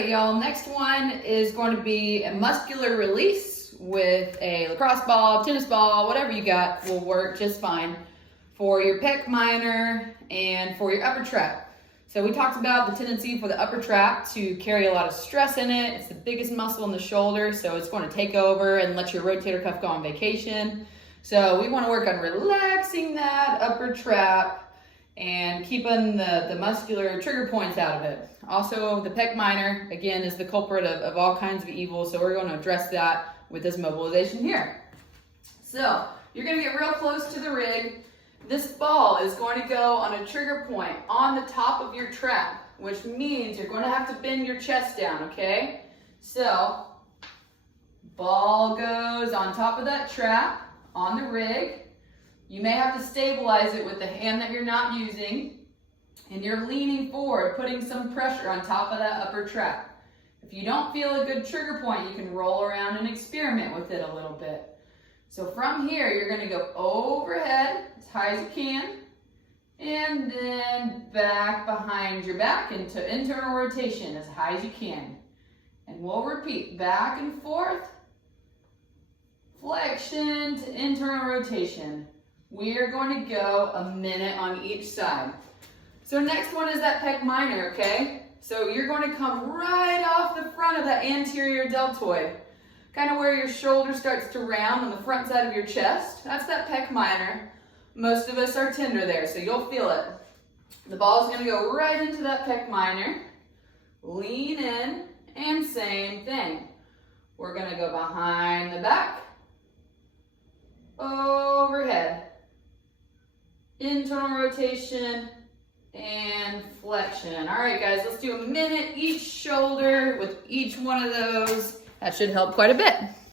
right, y'all, next one is going to be a muscular release with a lacrosse ball, tennis ball, whatever you got will work just fine for your pec minor and for your upper trap. So we talked about the tendency for the upper trap to carry a lot of stress in it. It's the biggest muscle in the shoulder, so it's going to take over and let your rotator cuff go on vacation. So we want to work on relaxing that upper trap and keeping the muscular trigger points out of it. Also, the pec minor, again, is the culprit of all kinds of evil, so we're going to address that with this mobilization here. So, you're going to get real close to the rig. This ball is going to go on a trigger point on the top of your trap, which means you're going to have to bend your chest down, okay? So, ball goes on top of that trap on the rig. You may have to stabilize it with the hand that you're not using, and you're leaning forward, putting some pressure on top of that upper trap. If you don't feel a good trigger point, you can roll around and experiment with it a little bit. So from here, you're going to go overhead as high as you can, and then back behind your back into internal rotation as high as you can. And we'll repeat back and forth, flexion to internal rotation. We are going to go a minute on each side. So next one is that pec minor, okay? So you're going to come right off the front of that anterior deltoid, kind of where your shoulder starts to round on the front side of your chest. That's that pec minor. Most of us are tender there, so you'll feel it. The ball is going to go right into that pec minor. Lean in, and same thing. We're going to go behind the back, overhead, internal rotation, and flexion. All right, guys, let's do a minute each shoulder with each one of those. That should help quite a bit.